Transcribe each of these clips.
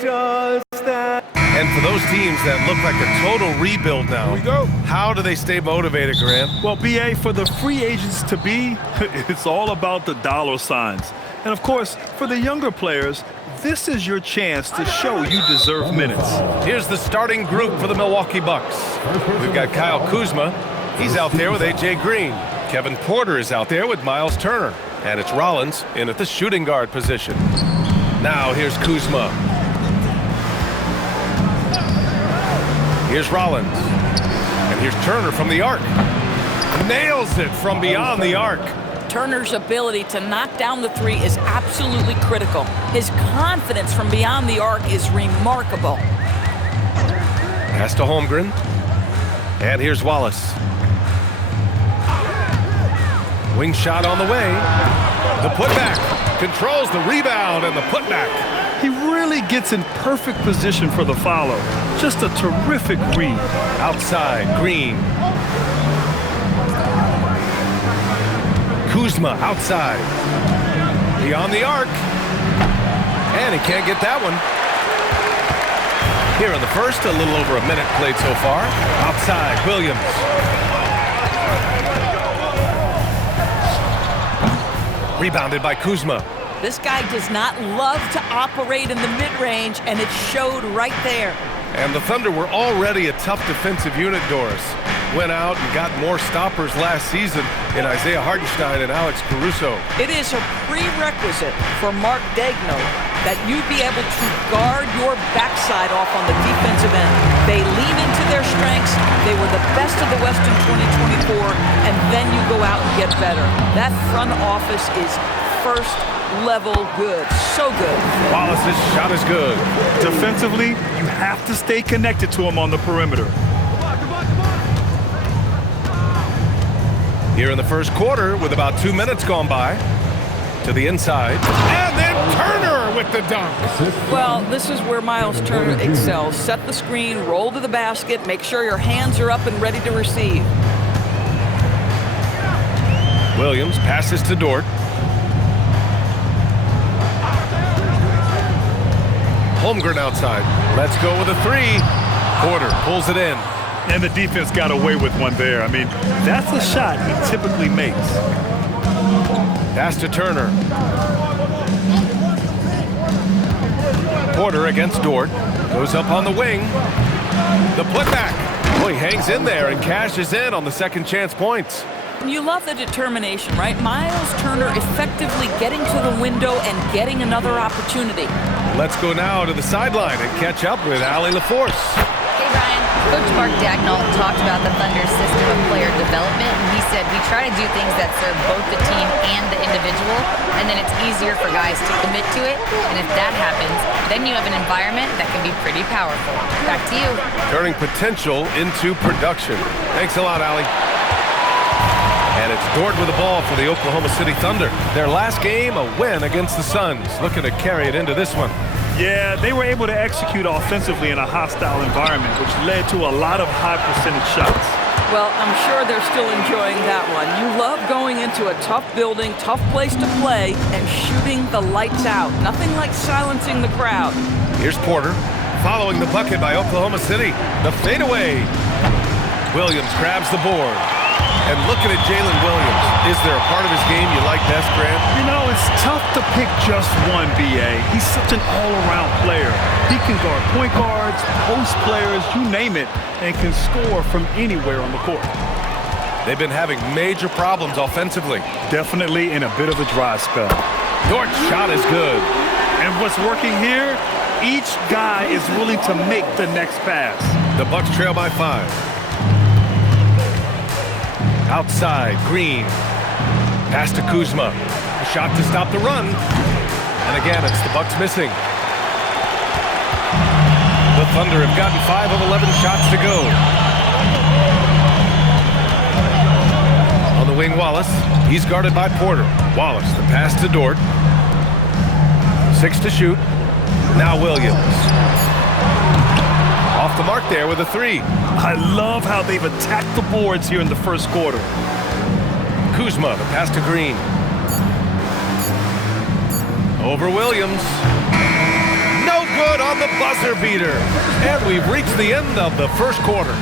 does that. And for those teams that look like a total rebuild now, Here we go. how do they stay motivated, Grant? Well, BA, for the free agents to be, it's all about the dollar signs. And of course, for the younger players, this is your chance to show you deserve minutes. Here's the starting group for the Milwaukee Bucks. We've got Kyle Kuzma. He's out there with A.J. Green. Kevin Porter is out there with Miles Turner. And it's Rollins in at the shooting guard position. Now here's Kuzma. Here's Rollins. And here's Turner from the arc. Nails it from beyond the arc. Turner's ability to knock down the three is absolutely critical. His confidence from beyond the arc is remarkable. Pass to Holmgren. And here's Wallace. Wing shot on the way. The putback. Controls the rebound and the putback. He really gets in perfect position for the follow. Just a terrific read. Outside, Green. Kuzma outside. Beyond the arc. And he can't get that one. Here in the first, a little over a minute played so far. Outside, Williams. Rebounded by Kuzma. This guy does not love to operate in the mid-range, and it showed right there. And the Thunder were already a tough defensive unit, Doris. Went out and got more stoppers last season in Isaiah Hartenstein and Alex Caruso. It is a prerequisite for Mark Daigneault that you be able to guard your backside off on the defensive end. They lean into their strengths. They were the best of the West in 2024, and then you go out and get better. That front office is first level good. So good. Wallace's shot is good. Defensively, you have to stay connected to him on the perimeter. Here in the first quarter, with about 2 minutes gone by, to the inside. And then Turner with the dunk. Well, this is where Miles Turner excels. Set the screen, roll to the basket, make sure your hands are up and ready to receive. Williams passes to Dort. Holmgren outside. Let's go with a three. Porter pulls it in. And the defense got away with one there. I mean, that's a shot he typically makes. Pass to Turner. Porter against Dort. Goes up on the wing. The putback. Oh, he hangs in there and cashes in on the second chance points. You love the determination, right? Miles Turner effectively getting to the window and getting another opportunity. Let's go now to the sideline and catch up with Allie LaForce. Hey, Ryan. Coach Mark Daigneault talked about the Thunder's system of player development, and he said, we try to do things that serve both the team and the individual, and then it's easier for guys to commit to it, and if that happens, then you have an environment that can be pretty powerful. Back to you. Turning potential into production. Thanks a lot, Allie. And it's Dort with the ball for the Oklahoma City Thunder. Their last game, a win against the Suns. Looking to carry it into this one. Yeah, they were able to execute offensively in a hostile environment, which led to a lot of high percentage shots. Well, I'm sure they're still enjoying that one. You love going into a tough building, tough place to play, and shooting the lights out. Nothing like silencing the crowd. Here's Porter, following the bucket by Oklahoma City. The fadeaway. Williams grabs the board. And looking at Jalen Williams, is there a part of his game you like best, Grant? You know, it's tough to pick just one, B.A. He's such an all-around player. He can guard point guards, post players, you name it, and can score from anywhere on the court. They've been having major problems offensively. Definitely in a bit of a dry spell. Dort's shot is good. And what's working here, each guy is willing to make the next pass. The Bucks trail by 5. Outside, Green. Pass to Kuzma. A shot to stop the run. And again, it's the Bucks missing. The Thunder have gotten 5 of 11 shots to go. On the wing, Wallace. He's guarded by Porter. Wallace, the pass to Dort. 6 to shoot. Now Williams. Off the mark there with a 3. I love how they've attacked the boards here in the first quarter. Kuzma, the pass to Green. Over Williams. No good on the buzzer beater. And we've reached the end of the first quarter.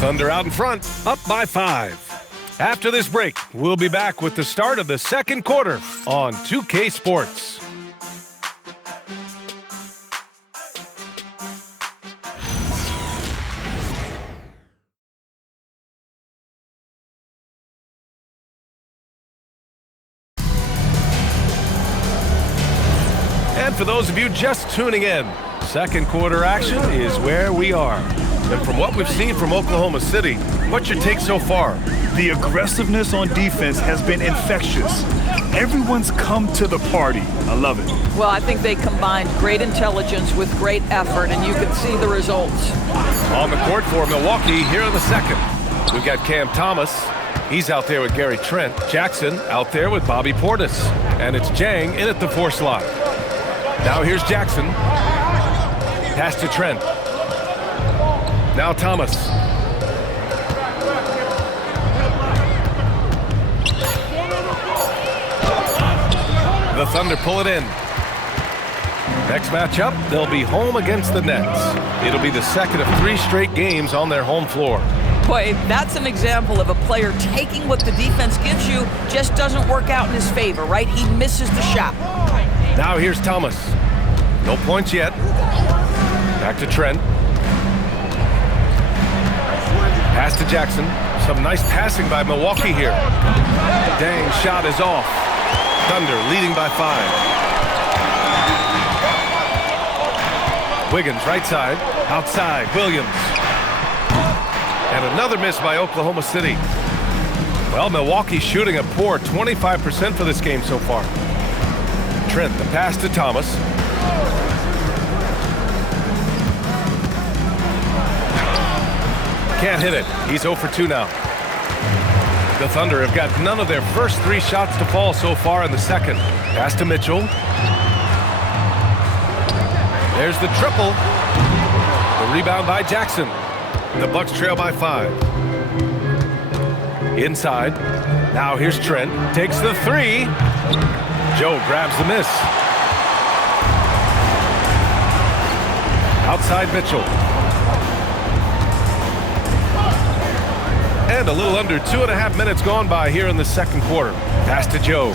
Thunder out in front, up by 5. After this break, we'll be back with the start of the second quarter on 2K Sports. And for those of you just tuning in, second quarter action is where we are. And from what we've seen from Oklahoma City, what's your take so far? The aggressiveness on defense has been infectious. Everyone's come to the party. I love it. Well, I think they combined great intelligence with great effort, and you can see the results. On the court for Milwaukee here in the second. We've got Cam Thomas. He's out there with Gary Trent. Jackson out there with Bobby Portis. And it's Jang in at the 4 slot. Now here's Jackson. Pass to Trent. Now Thomas. The Thunder pull it in. Next matchup, they'll be home against the Nets. It'll be the second of 3 straight games on their home floor. Boy, that's an example of a player taking what the defense gives you, just doesn't work out in his favor, right? He misses the shot. Now here's Thomas. No points yet. Back to Trent. Pass to Jackson. Some nice passing by Milwaukee here. Dang, shot is off. Thunder leading by 5. Wiggins right side. Outside, Williams. And another miss by Oklahoma City. Well, Milwaukee's shooting a poor 25% for this game so far. Trent, the pass to Thomas. Can't hit it. He's 0 for 2 now. The Thunder have got none of their first 3 shots to fall so far in the second. Pass to Mitchell. There's the triple. The rebound by Jackson. The Bucks trail by 5. Inside. Now here's Trent. Takes the 3. Joe grabs the miss. Outside Mitchell. And a little under 2.5 minutes gone by here in the second quarter. Pass to Joe.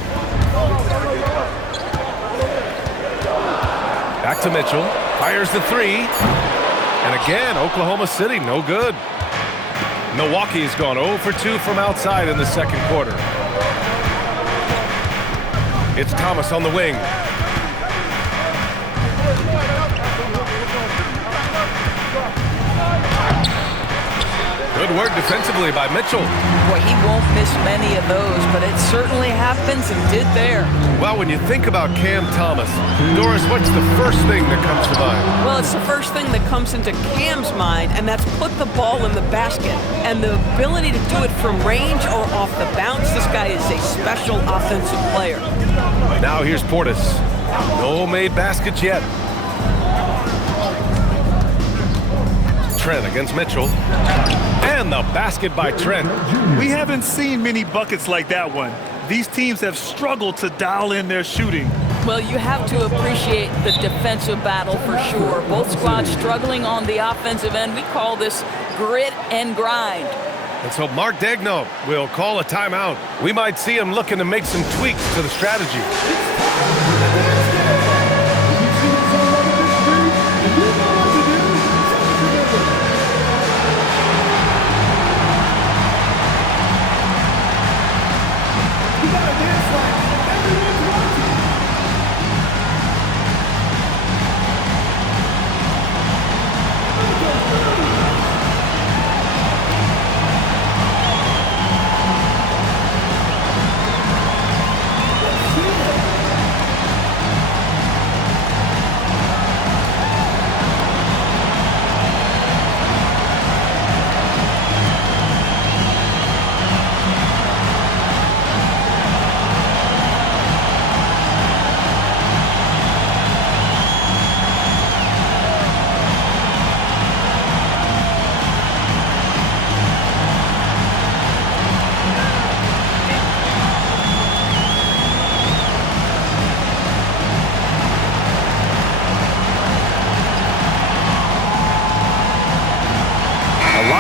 Back to Mitchell. Fires the 3. And again, Oklahoma City, no good. Milwaukee's gone 0 for 2 from outside in the second quarter. It's Thomas on the wing. Good work defensively by Mitchell. Boy, he won't miss many of those, but it certainly happens and did there. Well, when you think about Cam Thomas, Doris, what's the first thing that comes to mind? Well, it's the first thing that comes into Cam's mind, and that's put the ball in the basket. And the ability to do it from range or off the bounce, this guy is a special offensive player. Now here's Portis. No made baskets yet. Trent against Mitchell. And the basket by Trent. We haven't seen many buckets like that one. These teams have struggled to dial in their shooting. Well, you have to appreciate the defensive battle for sure. Both squads struggling on the offensive end. We call this grit and grind. And so Mark Daigneault will call a timeout. We might see him looking to make some tweaks to the strategy.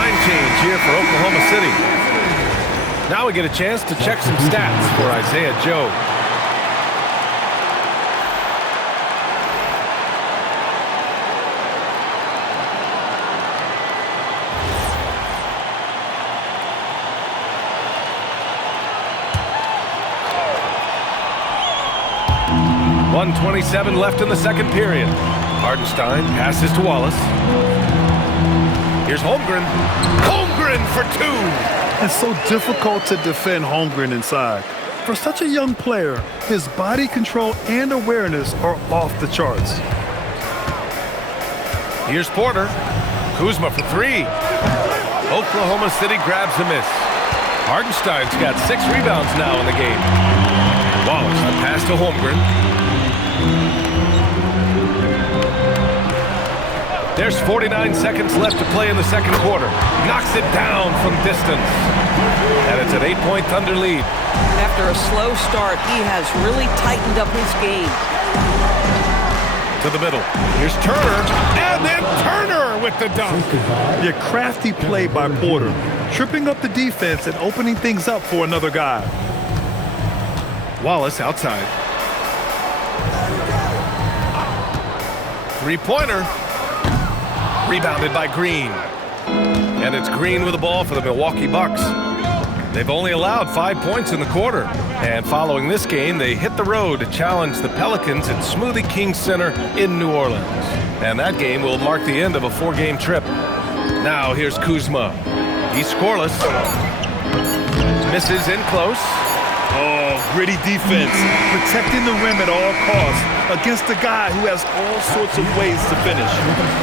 line change here for Oklahoma City. Now we get a chance to check some stats for Isaiah Joe. .127 left in the second period. Hartenstein passes to Wallace. Here's Holmgren. Holmgren for two! It's so difficult to defend Holmgren inside. For such a young player, his body control and awareness are off the charts. Here's Porter. Kuzma for three. Oklahoma City grabs a miss. Hartenstein's got 6 rebounds now in the game. Wallace, the pass to Holmgren. There's 49 seconds left to play in the second quarter. Knocks it down from distance. And it's an 8-point Thunder lead. After a slow start, he has really tightened up his game. To the middle. Here's Turner. And then Turner with the dunk. The crafty play by Porter, tripping up the defense and opening things up for another guy. Wallace outside. Three-pointer. Rebounded by Green. And it's Green with the ball for the Milwaukee Bucks. They've only allowed 5 points in the quarter. And following this game, they hit the road to challenge the Pelicans at Smoothie King Center in New Orleans. And that game will mark the end of a 4-game trip. Now here's Kuzma. He's scoreless. Misses in close. Oh, gritty defense, protecting the rim at all costs against a guy who has all sorts of ways to finish.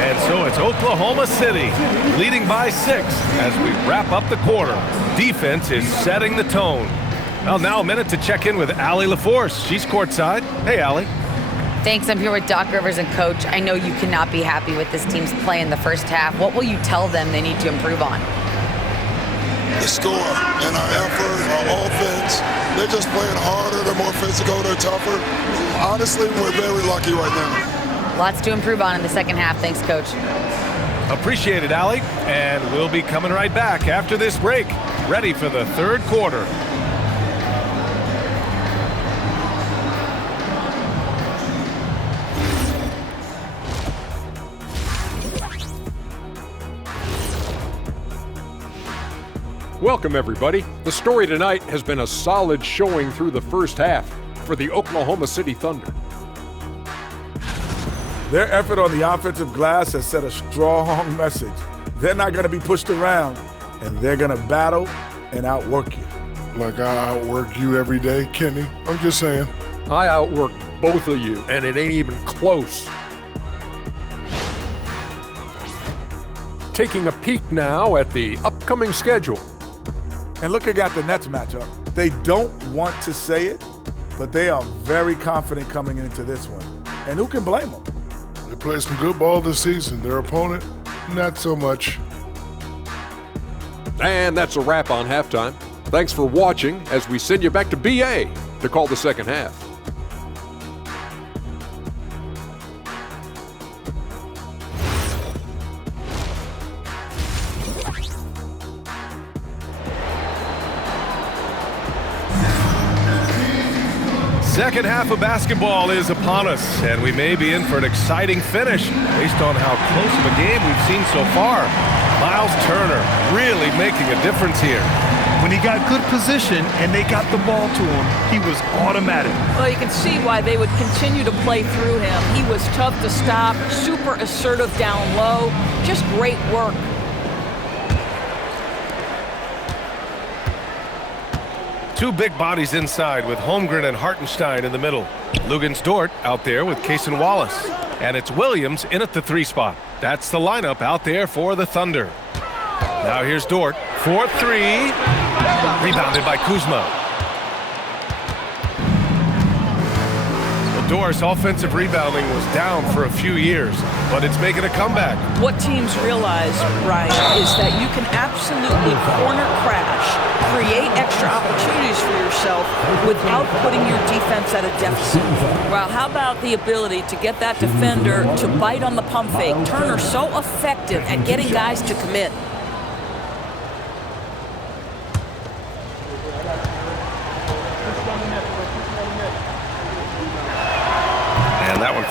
And so it's Oklahoma City leading by 6 as we wrap up the quarter. Defense is setting the tone. Well, now a minute to check in with Allie LaForce. She's courtside. Hey, Allie. Thanks. I'm here with Doc Rivers and Coach. I know you cannot be happy with this team's play in the first half. What will you tell them they need to improve on? The score and our effort, our offense. They're just playing harder. They're more physical. They're tougher. Honestly, we're very lucky right now. Lots to improve on in the second half. Thanks, Coach. Appreciate it, Allie. And we'll be coming right back after this break, ready for the third quarter. Welcome, everybody. The story tonight has been a solid showing through the first half for the Oklahoma City Thunder. Their effort on the offensive glass has set a strong message. They're not going to be pushed around, and they're going to battle and outwork you. Like I outwork you every day, Kenny. I'm just saying. I outwork both of you, and it ain't even close. Taking a peek now at the upcoming schedule. And looking at the Nets matchup, they don't want to say it, but they are very confident coming into this one. And who can blame them? They played some good ball this season. Their opponent, not so much. And that's a wrap on halftime. Thanks for watching as we send you back to BA to call the second half. Second half of basketball is upon us, and we may be in for an exciting finish based on how close of a game we've seen so far. Miles Turner really making a difference here. When he got good position and they got the ball to him, he was automatic. Well, you can see why they would continue to play through him. He was tough to stop, super assertive down low, just great work. Two big bodies inside with Holmgren and Hartenstein in the middle. Luguentz-Dort out there with Cason Wallace. And it's Williams in at the 3 spot. That's the lineup out there for the Thunder. Now here's Dort for 3. Rebounded by Kuzma. Dort's offensive rebounding was down for a few years, but it's making a comeback. What teams realize, Ryan, is that you can absolutely corner crash, create extra opportunities for yourself without putting your defense at a deficit. Well, how about the ability to get that defender to bite on the pump fake? Turner's so effective at getting guys to commit.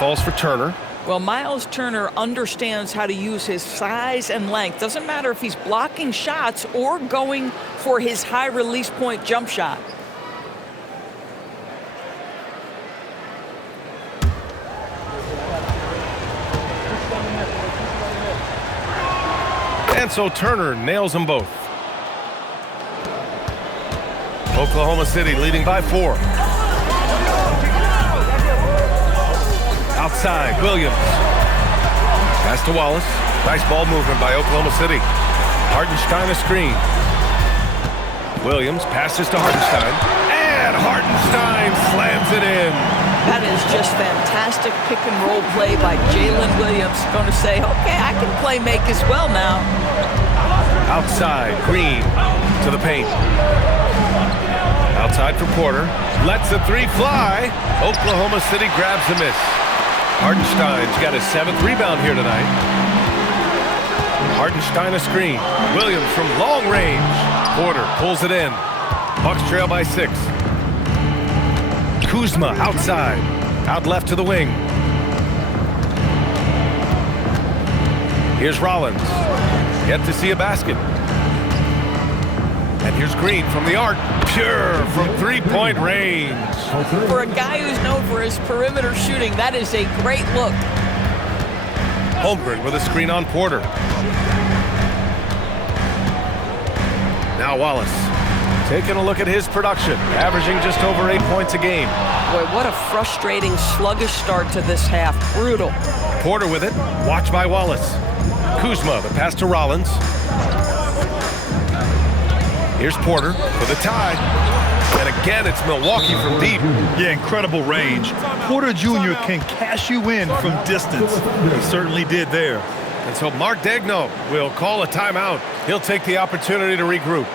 falls for Turner. Well, Miles Turner understands how to use his size and length. Doesn't matter if he's blocking shots or going for his high release point jump shot. And so Turner nails them both. Oklahoma City leading by 4. Outside, Williams. Pass to Wallace. Nice ball movement by Oklahoma City. Hartenstein a screen. Williams passes to Hartenstein. And Hartenstein slams it in. That is just fantastic pick and roll play by Jalen Williams. Going to say, okay, I can play make as well now. Outside, Green to the paint. Outside for Porter. Lets the 3 fly. Oklahoma City grabs the miss. Hartenstein's got his 7th rebound here tonight. Hartenstein a screen. Williams from long range. Porter pulls it in. Bucks trail by 6. Kuzma outside. Out left to the wing. Here's Rollins. Yet to see a basket. And here's Green from the arc. Pure from 3-point range. For a guy who's known for his perimeter shooting, that is a great look. Holmgren with a screen on Porter. Now Wallace. Taking a look at his production. Averaging just over 8 points a game. Boy, what a frustrating, sluggish start to this half. Brutal. Porter with it. Watched by Wallace. Kuzma, the pass to Rollins. Here's Porter for the tie. And again, it's Milwaukee from deep. Yeah, incredible range. Porter Jr. can cash you in from distance. He certainly did there. And so Mark Daigneault will call a timeout. He'll take the opportunity to regroup.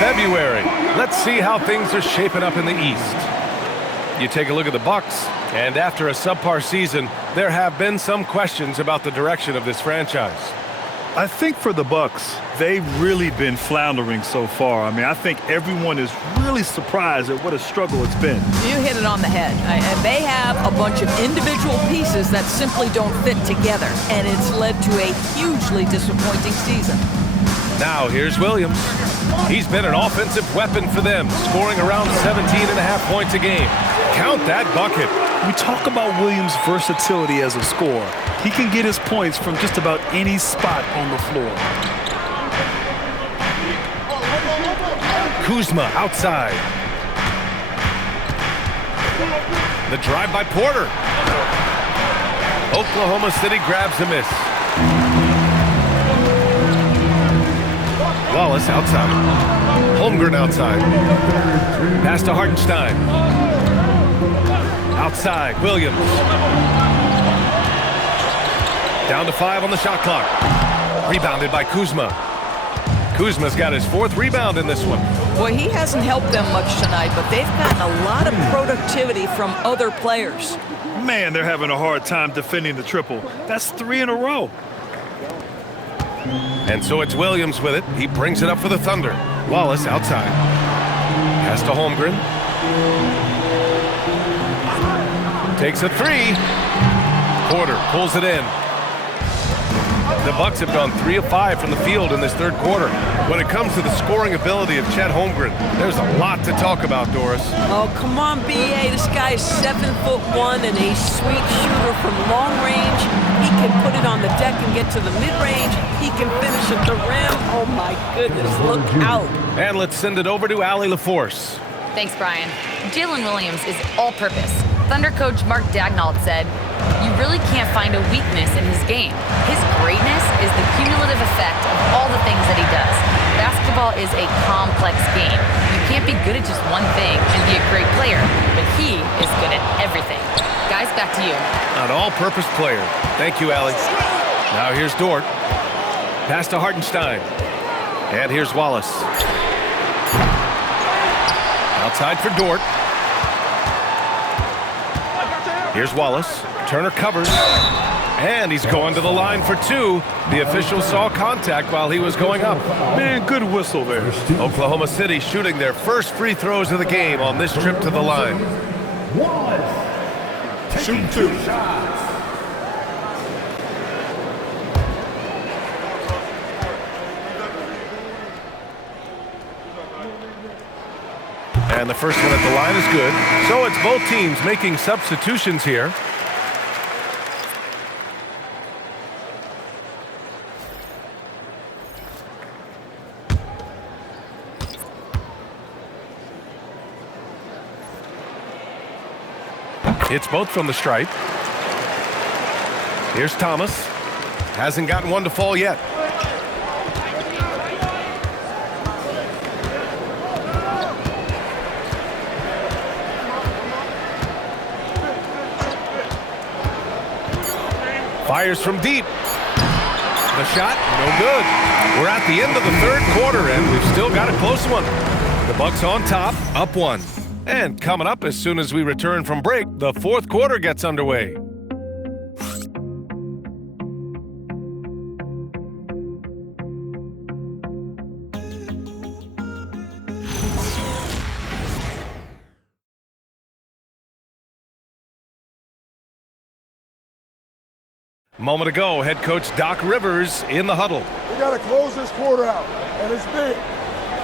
February. Let's see how things are shaping up in the East. You take a look at the Bucks, and after a subpar season, there have been some questions about the direction of this franchise. I think for the Bucks, they've really been floundering so far. I mean, I think everyone is really surprised at what a struggle it's been. You hit it on the head. And they have a bunch of individual pieces that simply don't fit together, and it's led to a hugely disappointing season. Now here's Williams. He's been an offensive weapon for them, scoring around 17.5 points a game. Count that bucket. We talk about Williams' versatility as a scorer. He can get his points from just about any spot on the floor. Kuzma outside. The drive by Porter. Oklahoma City grabs a miss. Wallace outside. Holmgren outside. Pass to Hartenstein. Outside, Williams. Down to 5 on the shot clock. Rebounded by Kuzma. Kuzma's got his 4th rebound in this one. Boy, he hasn't helped them much tonight, but they've gotten a lot of productivity from other players. Man, they're having a hard time defending the triple. That's 3 in a row. And so it's Williams with it. He brings it up for the Thunder. Wallace outside. Pass to Holmgren. Takes a 3. Porter pulls it in. The Bucks have gone 3 of 5 from the field in this third quarter. When it comes to the scoring ability of Chet Holmgren, there's a lot to talk about, Doris. Oh, come on, B.A. This guy is 7'1" and a sweet shooter from long range. He can put it on the deck and get to the mid-range. He can finish at the rim. Oh, my goodness, look out. And let's send it over to Allie LaForce. Thanks, Brian. Jalen Williams is all-purpose. Thunder coach Mark Daigneault said, "You really can't find a weakness in his game. His greatness is the cumulative effect of all the things that he does. Basketball is a complex game. You can't be good at just one thing and be a great player, but he is good at everything." Guys, back to you. An all-purpose player. Thank you, Allie. Now here's Dort. Pass to Hartenstein. And here's Wallace. Outside for Dort. Here's Wallace. Turner covers. And he's going to the line for 2. The official saw contact while he was going up. Man, good whistle there. Oklahoma City shooting their first free throws of the game on this trip to the line. Shooting 2. And the first one at the line is good. So it's both teams making substitutions here. It's both from the stripe. Here's Thomas. Hasn't gotten one to fall yet. Fires from deep. The shot, no good. We're at the end of the third quarter, and we've still got a close one. The Bucks on top, up 1. And coming up as soon as we return from break, the fourth quarter gets underway. A moment ago, head coach Doc Rivers in the huddle. We got to close this quarter out, and it's big.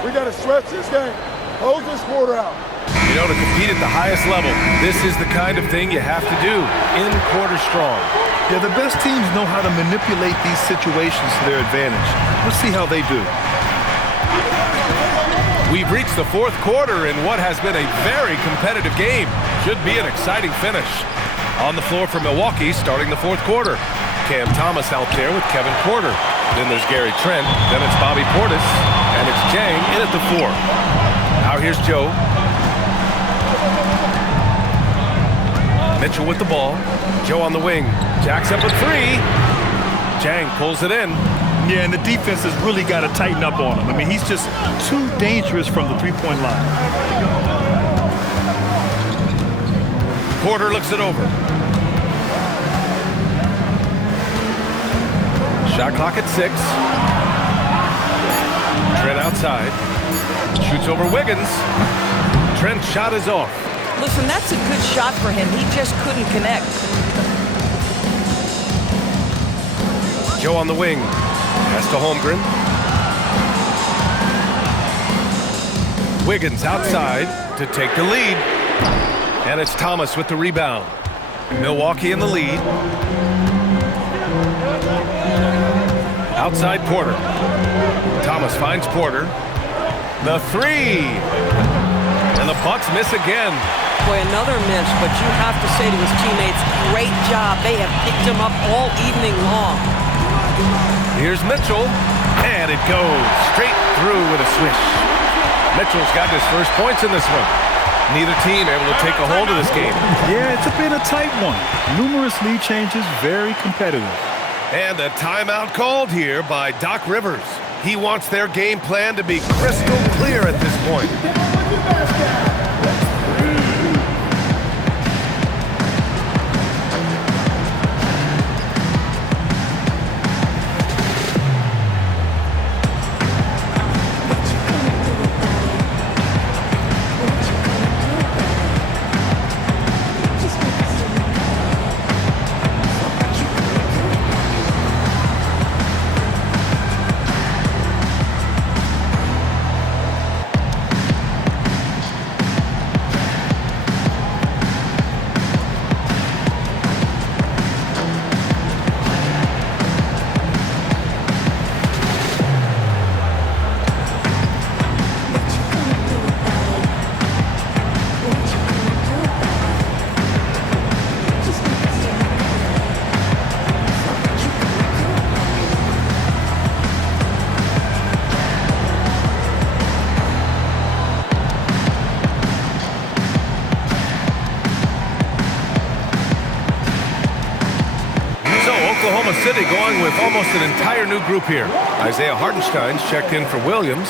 We got to stretch this game. Close this quarter out. You know, to compete at the highest level, this is the kind of thing you have to do in quarter strong. Yeah, the best teams know how to manipulate these situations to their advantage. Let's see how they do. We've reached the fourth quarter in what has been a very competitive game. Should be an exciting finish. On the floor for Milwaukee starting the fourth quarter. Cam Thomas out there with Kevin Porter. Then there's Gary Trent. Then it's Bobby Portis. And it's Jang in at the 4. Now here's Joe. Mitchell with the ball. Joe on the wing. Jacks up a 3. Jang pulls it in. Yeah, and the defense has really got to tighten up on him. I mean, he's just too dangerous from the three-point line. Porter looks it over. Shot clock at 6. Trent outside. Shoots over Wiggins. Trent's shot is off. Listen, that's a good shot for him. He just couldn't connect. Joe on the wing. Pass to Holmgren. Wiggins outside to take the lead. And it's Thomas with the rebound. Milwaukee in the lead. Outside Porter. Thomas finds Porter. The 3. And the Bucks miss again. Boy, another miss, but you have to say to his teammates, great job. They have picked him up all evening long. Here's Mitchell, and it goes straight through with a swish. Mitchell's got his first points in this one. Neither team able to take a hold of this game. Yeah, it's been a tight one. Numerous lead changes, very competitive. And a timeout called here by Doc Rivers. He wants their game plan to be crystal clear at this point. City going with almost an entire new group here. Isaiah Hartenstein's checked in for Williams.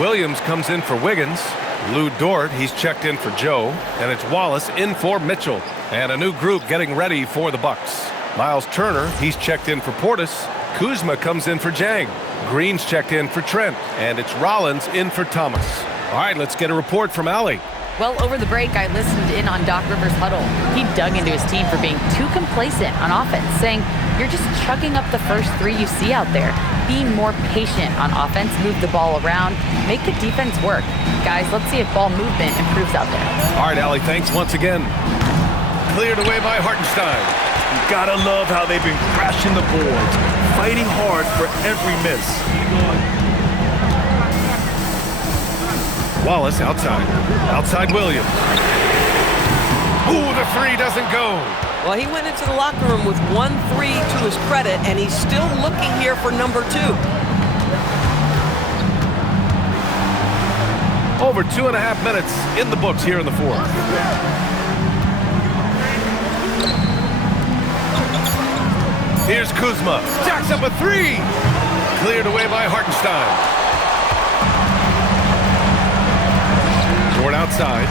Williams comes in for Wiggins. Lou Dort, he's checked in for Joe. And it's Wallace in for Mitchell. And a new group getting ready for the Bucks. Miles Turner, he's checked in for Portis. Kuzma comes in for Jang. Green's checked in for Trent. And it's Rollins in for Thomas. All right, let's get a report from Allie. Well, over the break, I listened in on Doc Rivers' huddle. He dug into his team for being too complacent on offense, saying, you're just chucking up the first three you see out there. Being more patient on offense, move the ball around, make the defense work. Guys, let's see if ball movement improves out there. All right, Allie, thanks once again. Cleared away by Hartenstein. You gotta love how they've been crashing the boards, fighting hard for every miss. Wallace outside. Outside Williams. Ooh, the three doesn't go. Well, he went into the locker room with 1-3 to his credit, and he's still looking here for number 2. Over 2.5 minutes in the books here in the fourth. Here's Kuzma. Jacks up a 3. Cleared away by Hartenstein. Dort outside.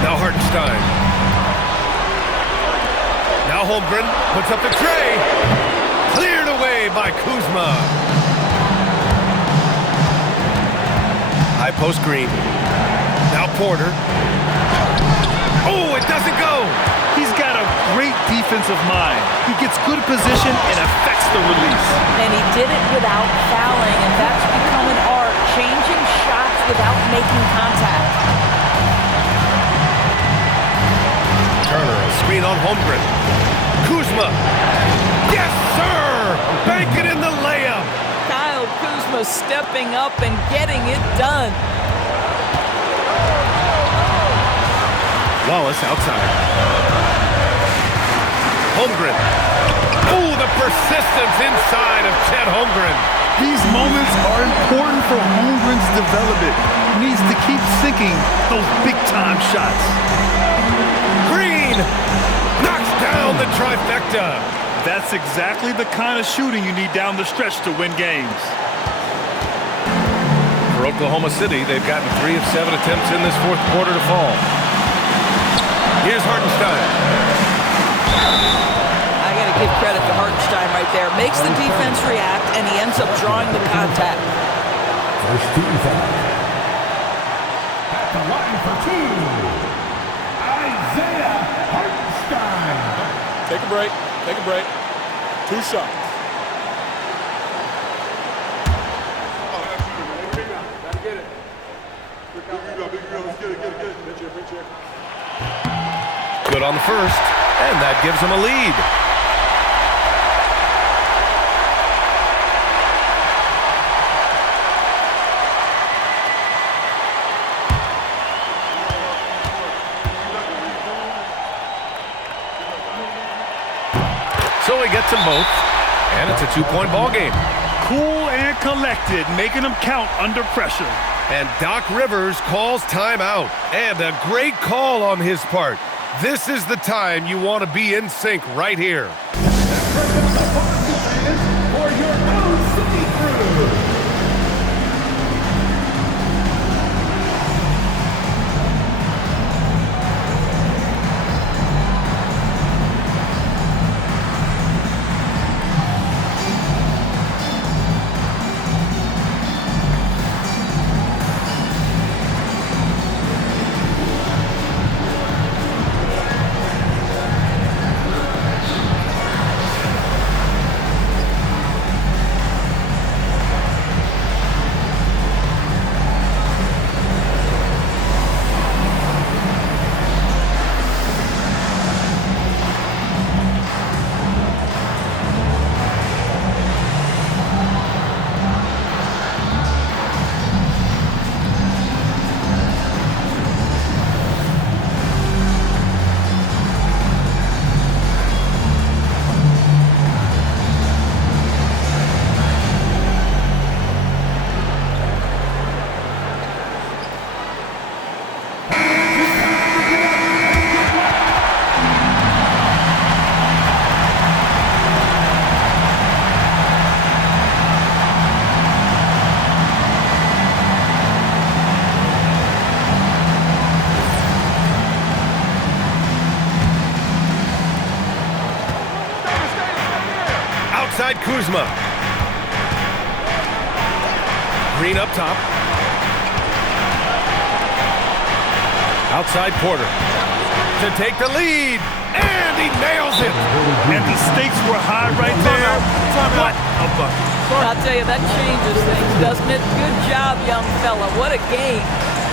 Now Hartenstein. Now Holmgren puts up the tray. Cleared away by Kuzma. High post Green. Now Porter. Oh, it doesn't go. He's got a great defensive mind. He gets good position and affects the release. And he did it without fouling, and that's become an art, changing shots without making contact. Turner, a screen on Holmgren. Kuzma. Yes, sir! Bank it in the layup. Kyle Kuzma stepping up and getting it done. Wallace outside. Holmgren. Oh, the persistence inside of Chet Holmgren. These moments are important for Holmgren's development. He needs to keep sinking those big-time shots. Green knocks down the trifecta. That's exactly the kind of shooting you need down the stretch to win games. For Oklahoma City, they've gotten 3 of 7 attempts in this fourth quarter to fall. Here's Hartenstein. I got to give credit to Hartenstein right there. Makes the defense react, and he ends up drawing the contact. First team foul. At the line for 2, Isaiah Hartenstein. Take a break. Take a break. 2 shots. Gotta get it. Good on the first, and that gives them a lead. So he gets them both, and it's a 2-point ball game. Cool and collected, making them count under pressure. And Doc Rivers calls timeout, and a great call on his part. This is the time you want to be in sync right here. For your own city crew. side Kuzma. Green up top. Outside Porter to take the lead, and he nails it. And the stakes were high right there. What a bucket. I'll tell you, that changes things, doesn't it? Good job, young fella. What a game.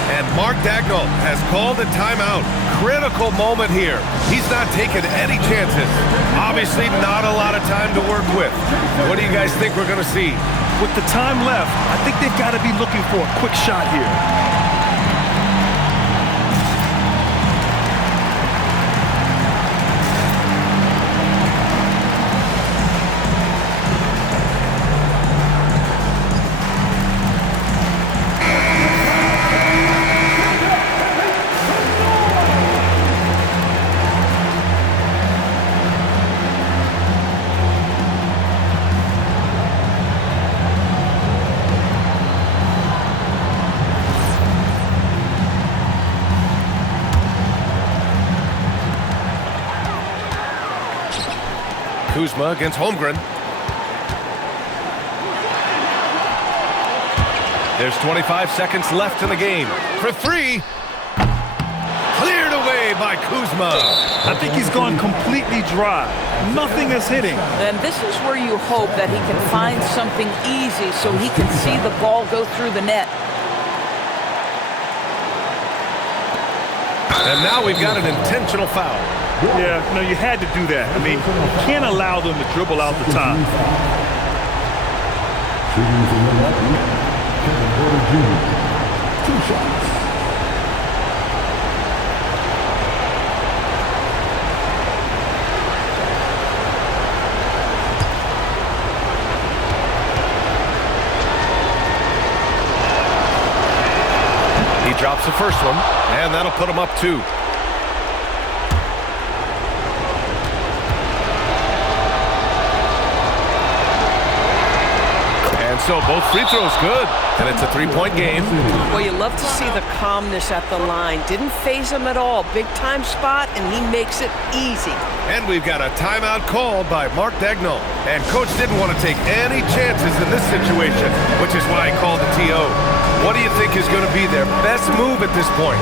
And Mark Daigneault has called a timeout. Critical moment here. He's not taking any chances. Obviously not a lot of time to work with. What do you guys think we're going to see? With the time left, I think they've got to be looking for a quick shot here. Kuzma against Holmgren. There's 25 seconds left in the game. For three. Cleared away by Kuzma. I think he's gone completely dry. Nothing is hitting. And this is where you hope that he can find something easy so he can see the ball go through the net. And now we've got an intentional foul. Yeah, no, you had to do that. I mean, you can't allow them to dribble out the top. Shooting from Milwaukee, Kevin Porter Jr. 2 shots. He drops the first one, and that'll put him up 2. So both free throws good, and it's a 3-point game. Well, you love to see the calmness at the line. Didn't faze him at all. Big time spot, and he makes it easy. And we've got a timeout called by Mark Daigneault. And coach didn't want to take any chances in this situation, which is why he called the TO. What do you think is going to be their best move at this point?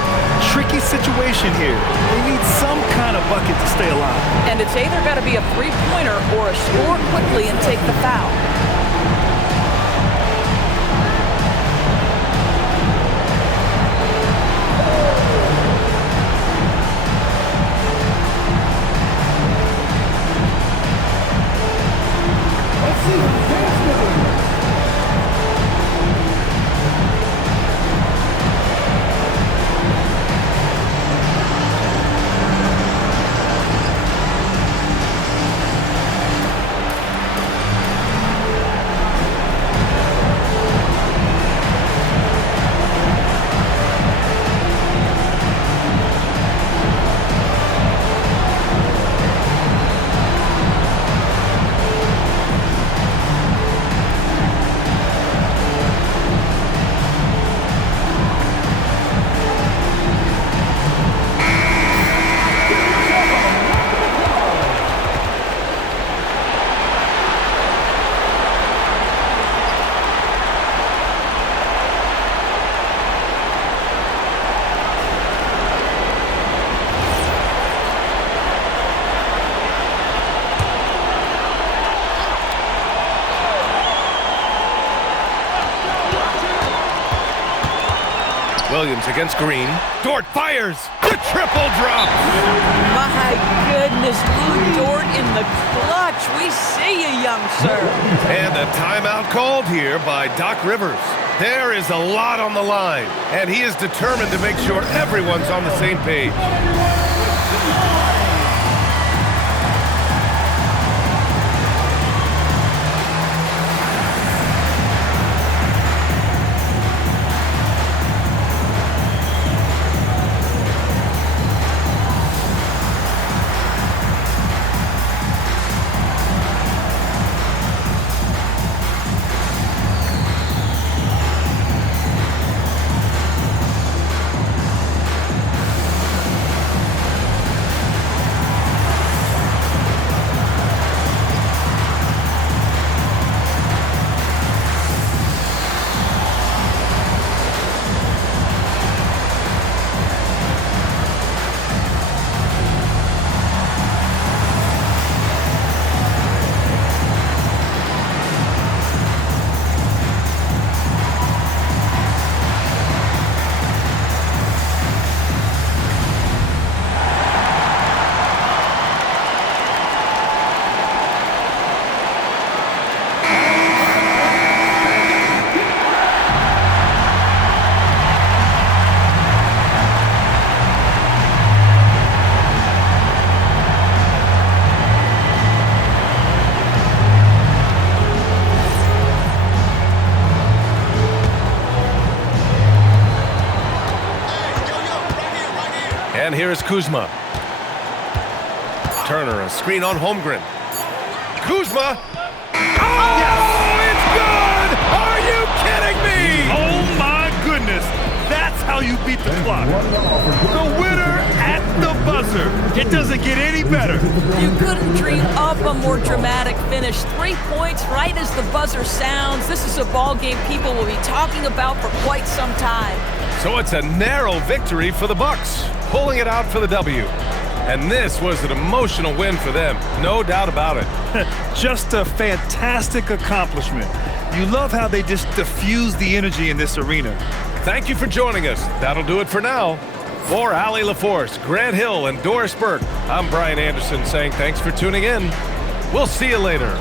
Tricky situation here. They need some kind of bucket to stay alive. And it's either got to be a three-pointer or a score quickly and take the foul. Williams against Green. Dort fires. The triple drop. My goodness, Lou Dort in the clutch. We see you, young sir. And a timeout called here by Doc Rivers. There is a lot on the line, and he is determined to make sure everyone's on the same page. And here is Kuzma. Turner, a screen on Holmgren. Kuzma. Oh, it's good! Are you kidding me? Oh, my goodness. That's how you beat the clock. The winner at the buzzer. It doesn't get any better. You couldn't dream up a more dramatic finish. 3 points right as the buzzer sounds. This is a ball game people will be talking about for quite some time. So it's a narrow victory for the Bucks, pulling it out for the W. And this was an emotional win for them, no doubt about it. Just a fantastic accomplishment. You love how they just diffuse the energy in this arena. Thank you for joining us. That'll do it for now. For Allie LaForce, Grant Hill, and Doris Burke, I'm Brian Anderson saying thanks for tuning in. We'll see you later.